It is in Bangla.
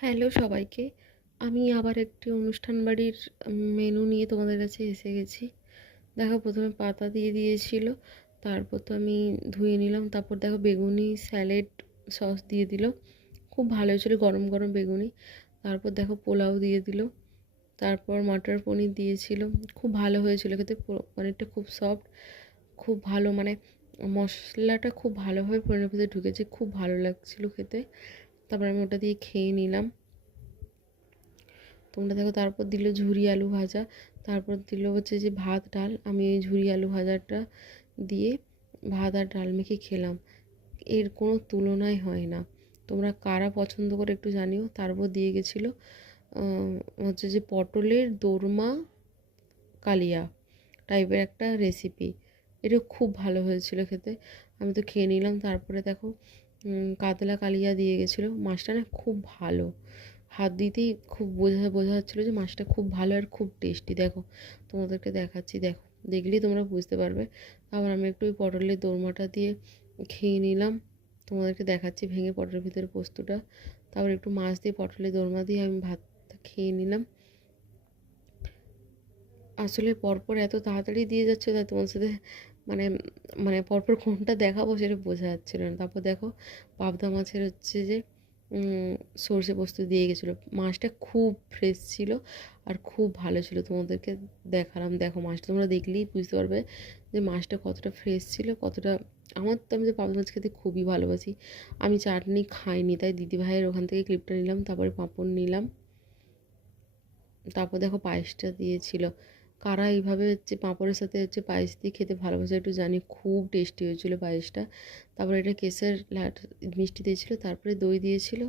হ্যালো সবাইকে। আমি আবার একটি অনুষ্ঠান বাড়ির মেনু নিয়ে তোমাদের কাছে এসে গেছি। দেখো, প্রথমে পাতা দিয়ে দিয়েছিল, তারপর তো আমি ধুয়ে নিলাম। তারপর দেখো বেগুনি স্যালাড সস দিয়ে দিল, খুব ভালো হয়েছিল গরম গরম বেগুনি। তারপর দেখো পোলাও দিয়ে দিল, তারপর মটর পনির দিয়েছিল, খুব ভালো হয়েছিল খেতে। পনিরটা খুব সফট, খুব ভালো, মানে মশলাটা খুব ভালোভাবে পনিরের ভিতরে ঢুকেছে, খুব ভালো লাগছিল খেতে। তারপর আমি ওটা দিয়ে খেয়ে নিলাম। তোমরা দেখো, তারপর দিল ঝুরি আলু ভাজা, তারপর দিল হচ্ছে যে ভাত ডাল। আমি ওই ঝুরি আলু ভাজাটা দিয়ে ভাত আর ডাল মেখে খেলাম, এর কোনো তুলনাই হয় না। তোমরা কারা পছন্দ করে একটু জানিও। তারপর দিয়ে গেছিলো হচ্ছে যে পটলের দোরমা কালিয়া টাইপের একটা রেসিপি। এটা খুব ভালো হয়েছিল খেতে, আমি তো খেয়ে নিলাম। তারপরে দেখো কাতলা কালিয়া দিয়ে গেছিলো। মাছটা না খুব ভালো, হাত দিতেই খুব বোঝা যাচ্ছিলো যে মাছটা খুব ভালো আর খুব টেস্টি। দেখো, তোমাদেরকে দেখাচ্ছি, দেখো, দেখলেই তোমরা বুঝতে পারবে। আবার আমি একটু ওই পটলের দোরমাটা দিয়ে খেয়ে নিলাম, তোমাদেরকে দেখাচ্ছি ভেঙে পটলের ভিতরে পোস্তটা। তারপর একটু মাছ দিয়ে পটলের দোরমা দিয়ে আমি ভাতটা খেয়ে নিলাম। আসলে পরপর এত তাড়াতাড়ি দিয়ে যাচ্ছে, তাই তোমার সাথে মানে মানে পরপর কোনটা দেখাবো সেটা বোঝা যাচ্ছিলো না। তারপর দেখো, পাবদা মাছের হচ্ছে যে সর্ষে পোস্ত দিয়ে গেছিলো। মাছটা খুব ফ্রেশ ছিল আর খুব ভালো ছিল, তোমাদেরকে দেখালাম। দেখো, মাছটা তোমরা দেখলেই বুঝতে পারবে যে মাছটা কতটা ফ্রেশ ছিল, কতটা। আমি তো পাবদা মাছ খেতে খুবই ভালোবাসি। আমি চাটনি খাইনি, তাই দিদিভাইয়ের ওখান থেকে ক্লিপটা নিলাম, তারপরে পাঁপড় নিলাম। তারপর দেখো পায়েসটা দিয়েছিল। কারা এইভাবে হচ্ছে পাঁপড়ের সাথে হচ্ছে পায়েস দিয়ে খেতে ভালোবাসে একটু জানি, খুব টেস্টি হয়েছিল পায়েসটা। তারপরে এটা কেসের মিষ্টি দিয়েছিল, তারপরে দই দিয়েছিল।